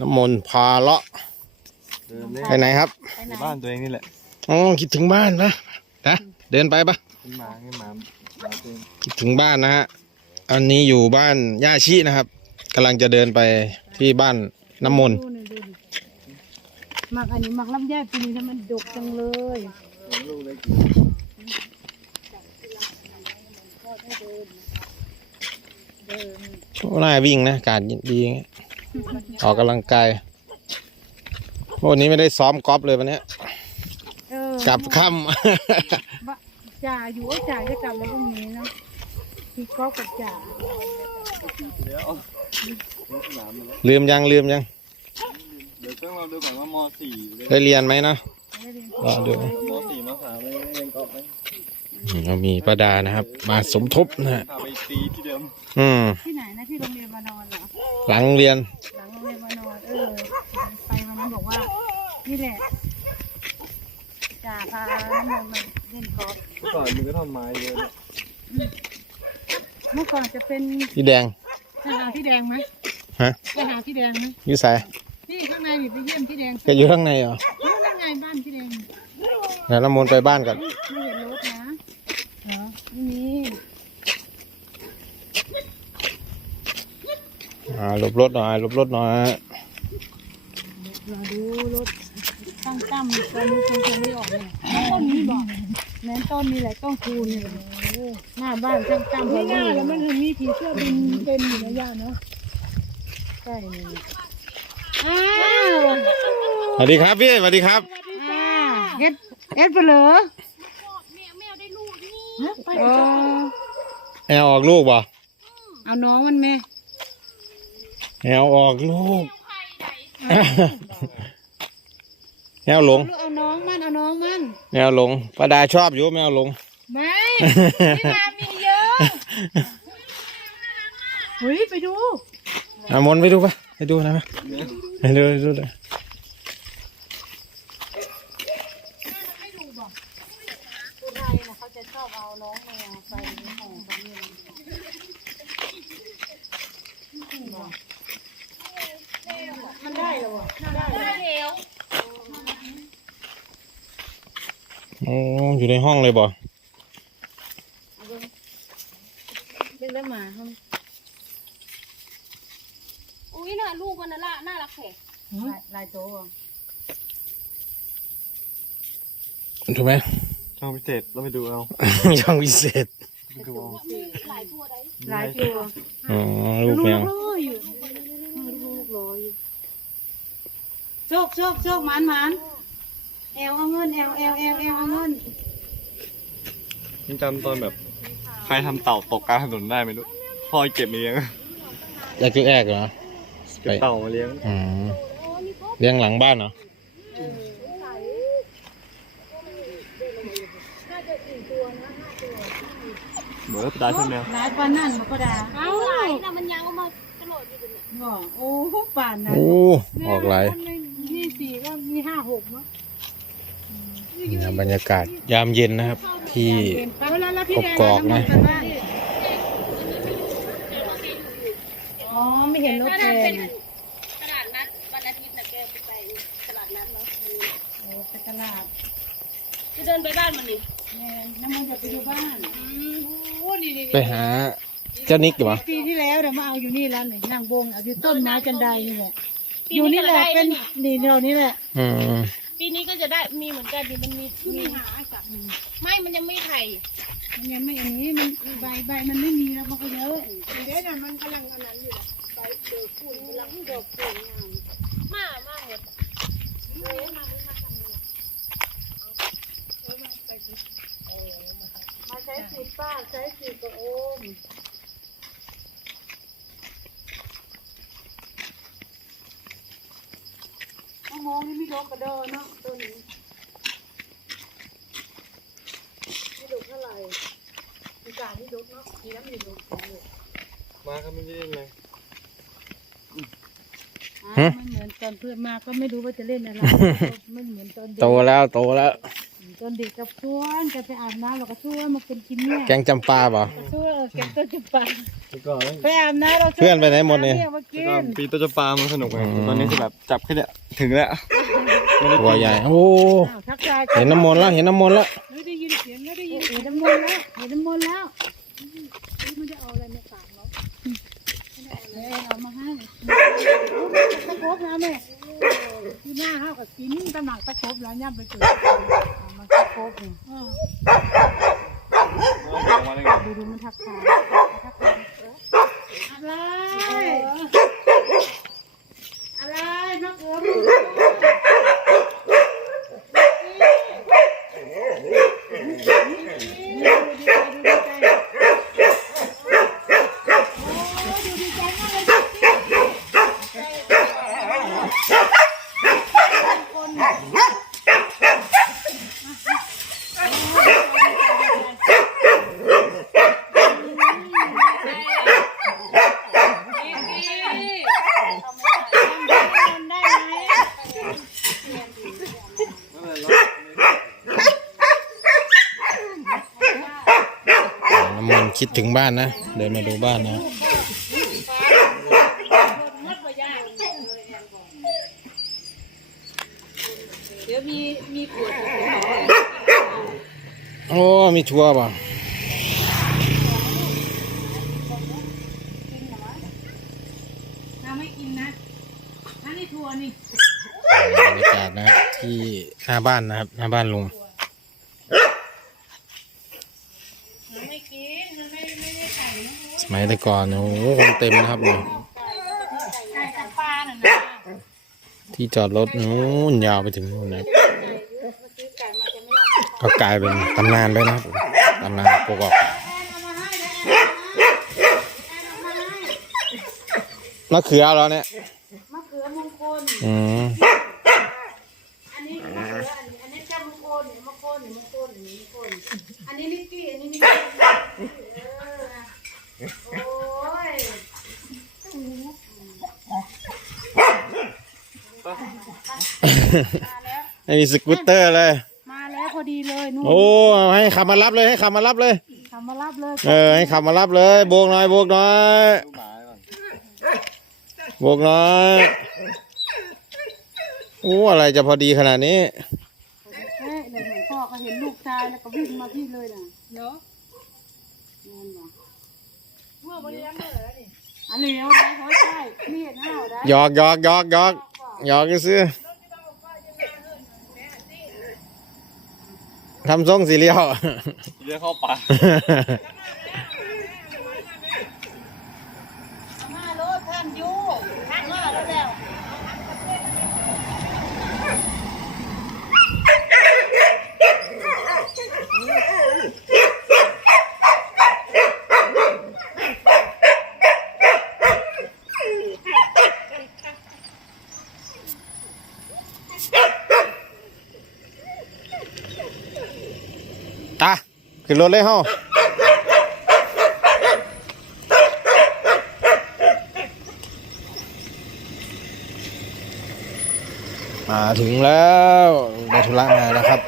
น้ำมนต์พาเลาะเดินเล่นไปไหนครับไปไหในนบ้านตัวเองนี่แหละอ๋อคิดถึงบ้านปะนะเดินไปปะขึ้นมาขึ้นมาหมาตัวเองคิดถึงบ้านนะฮะอันนี้อยู่บ้านย่าชินะครับกำลังจะเดินไปที่บ้านน้ำมนต์ดูหน่อยดูดิหมักอันนี้หมักลำไยปีนี้แล้วมันดกจังเลยลูกเล็กน่าวิ่งนะอากาศดีไง ออกกำลังกายวันนี้ไม่ได้ซ้อมกอล์ฟเลยวันเนี้ยเออกลับค่บะจ่าอยู่ว่าจ่าจะกลับแล้วพรุ่งนี้เนาะพี่ก๊อฟกับจ่าเดี๋ยวลงสนามมาแล้วำลืมยังลืมยังเดี๋ยวต้องเราดูก่อนว่ามสี่เล่นได้เรียนไหมนะไม่ได้เรียนรอดูมสี่มสามเล่นเล่นกอล์ฟไหมอืมเรามีป้าดานะครับ มาสมทบนะฮะพาไปตีที่เดิมอืมที่ไหนนะที่โรงเรียนวานอนเหรอหลังเรียนหลังโรงเรียนวานอนเออไปวันนั้นบอกว่า นี่แหละจ่าพาน้ำมันมาเล่นกอล์ฟเมื่อก่อนมึงก็ทำไม้เยอะเนี่ยเมื่อก่อนจะเป็นพี่แดง ทหารที่แดงไหมฮะ ทหารที่แดงไหมอยูสายนี่ข้างในนี่ไปเยี่ยมที่แดงแกอยู่ข้างในเหรอเฮ้ยนั่นไงบ้านที่แดงเดี๋ยวน้ำมนต์ไปบ้านก่อนไม่เห็นรถนะเหรอไม่มีอ่าหลบรถหน่อยหลบรถหน่อยรอดูรถ ตั้งตั้มตอนนี้คงจะไม่ออกเลยต้นนี้บอกแม้นต้นนี้แหละต้นคูนี่แหละหน้าบ้านตั้งตั้มไม่ง่ายแล้วมันถึงมีผีเสื้อบินเป็นอยู่นะย่าเนาะใช่นี่อ้าวสวัสดีครับพี่สวัสดีครับอ่าเอ็ดเอ็ดไปเหรอไปแอลออกลูกบ่เอาน้องมันไหมแอลออกลูก แมวหลงเอาน้องมันเอาน้องมันแมวหลงป้าดาชอบอยู่แมวหลง ไม่ที่มามีเยอะเฮ้ยไปดูอะมนต์ไปดูปะไปดูนะปะไปดูไปดูเลยผู้ไทยนะเขาจะชอบเอาน้องแมวไปในห้องเขาเนี่ยมันได้เหรอวะได้แล้ว โอ้อยู่ในห้องเลยบ่เรียกแล้วหมาเขาอุ้ยน่ะลูกมันน่ะละน่ารักแท้ลายลายโตวะถูกไหม ช่องพิเศษเราไปดูเอาช่องพิเศษไปดูเอาหลายตัวได้ลายตัวอ๋อลูกแมวลูกอยู่ลูกรออยู่โชคโชคโชคหมันหมัน แอลเอาเงินแอลแอลแอลแอลเอาเงินยังจำตอนแบบ ใครทำเต่าตกกลางถนนได้ไหมลูกพ่อเก็บมาเลี้ยงอยากกินแอกเหรอเก็บเต่ามาเลี้ยงอืมเลี้ยงหลังบ้านเหรอเหมือนตายเช่นแมวหลายปานนั่นบ่ก็ดาเอาหลายน่ะมันยังเอามากระโดดอยู่ตรงนี้บอกโอ้ป่านนะโอ้ออกหลายมีสี่ก็มีห้าหกเนาะ นี่นะบรรยากาศยามเย็นนะครับ ที่เวลาแล้วพี่แดงกอกๆนะน้ำมันกันบ้างอ๋อไม่เห็นรถถ้าแดนั้นเป็งนตลาดนัดวันอาทิตย์น่ะแกไปไปตลาดนัดเนาะโอ้ไปตลาดจะเดินไปบ้านมันนี่แม่น้ำมันจะไปดูบ้านอืมโอ้นี่นี่ไปหาเจ้านิกอยู่ปะปีที่แล้วเดี๋ยวมาเอาอยู่นี่แล้วนี่นางบงเอาอยู่ต้นไม้จันไดนี่แหละอยู่นี่แหละเป็นนี่เดียวนี่แหละอืม ปีนี้ก็จะได้มีเหมือนกันดิมันมีมีไม่มันยังไม่ไข่มันยังไม่อันนี้มันใบใบมันไม่มีแล้วมันก็เยอะเดี๋ยวน่ะมันกำลังอันนั้นอยู่มามาหมดมาใช้สีป้าใช้สีกระโอม มะม่วงนี่ไม่ดกกระโดดเนาะตัวนี้ไม่ดกเท่าไหร่มีการที่ดกเนาะมีน้ำมีดกของอยู่มาก็ไม่ได้เล่นเลยอ่าไม่เหมือนตอนเพื่อนมาก็ไม่รู้ว่าจะเล่นอะไรไม่เหมือนตอนเด็กโตแล้วโตแล้วอ ตอนเด็กกับชวนแกไปอาบน้ำเราก็ชวนมาเป็นกินเนี่ยแกงจำปาเปล่า ชวนเออแกงต้นจุปาแล้วก็ไปอาบน้ำเราชวเพื่อนไปไหนหมดเนี่ยมากิแล้วก็นปีนต้นจะปลามันสนุกไงอืมตอนนี้คือแบบจับแค่เนี้ยถึงแล้วไม่ได้ตัวใหญ่ โอ้ อ้าวทักทายเห็นน้ำมนต์แล้ว เห็นน้ำมนต์แล้วไม่ได้ยินเสียงไม่ได้ยินเห็นน้ำมนต์แล้วเห็นน้ำมนต์แล้วไม่ได้เอาอะไรมาฝากเราไม่ได้เอามาให้ตะครบนะแม่ที่หน้าห้ากับกินตะหมักตะครบแล้วย่ำไปเกิดเอามาตะ ครบเนี่ยดูดูมันทักทายทักทายอะไร อะไรมะเขือได้ไหม น้ำมนต์ คิดถึงบ้านนะ เดินมาดูบ้านนะ เดี๋ยวมีมีขวดโอ้ มีชัวร์ป่ะน้ำไม่กินนะนั่นนี่ทัวร์นี่บรรยากาศนะที่หน้าบ้านนะครับ หน้าบ้านลุง ไม่กินมันไม่ไม่ได้ไก่นะ ส มัยแต่ก่อนเนี่ยโอ้โหคนเต็มนะครับเนี่ยไก่กับปลาน่ะนะที่จอดรถนู้นยาวไปถึงนู่นนะครับก็กลายเป็นตำนานเลยนะครับผมตำนานโกกอกมะเขือแล้วเนี่ยมะเขือมงคลอืม อันนี้มะเขืออันนี้อันนี้เจ้ามงคลเนี่ยมงคลเนี่ยมงคลเนี่ยมงคลอันนี้นิกกี้อันนี้นิกกี้เออนะโอ้ย ไม่มีสกูตเตอร์เลย มาแล้วพอดีเลยนู่นโอ้ให้ขับมารับเลยให้ขับมารับเลย ทำมารับเลยเออให้ขับมารับเลยโบกหน่อยโบกหน่อยดูหมาก่อนโบกหน่อยโอ้อะไรจะพอดีขนาดนี้ เอ๊ะเลยเหมือนพ่อก็เห็นลูกชายแล้วก็วิ่งมาพี่เลยน่ะเนาะเงินว่ะเมื่อวันนี้เมื่อไหร่นี่อันเหลียวได้เขาใช่พี่เห็นห้าวได้ หยอกหยอกหยอกหยอกหยอกซื้อ ทำทรงสีเลี้ยวเรียกเข้าป่ามารถท่านอยู่ท่านมาแล้วแล้ว ขึ้นรถเลยเฮามาถึงแล้วได้ธุระมาแล้วครับ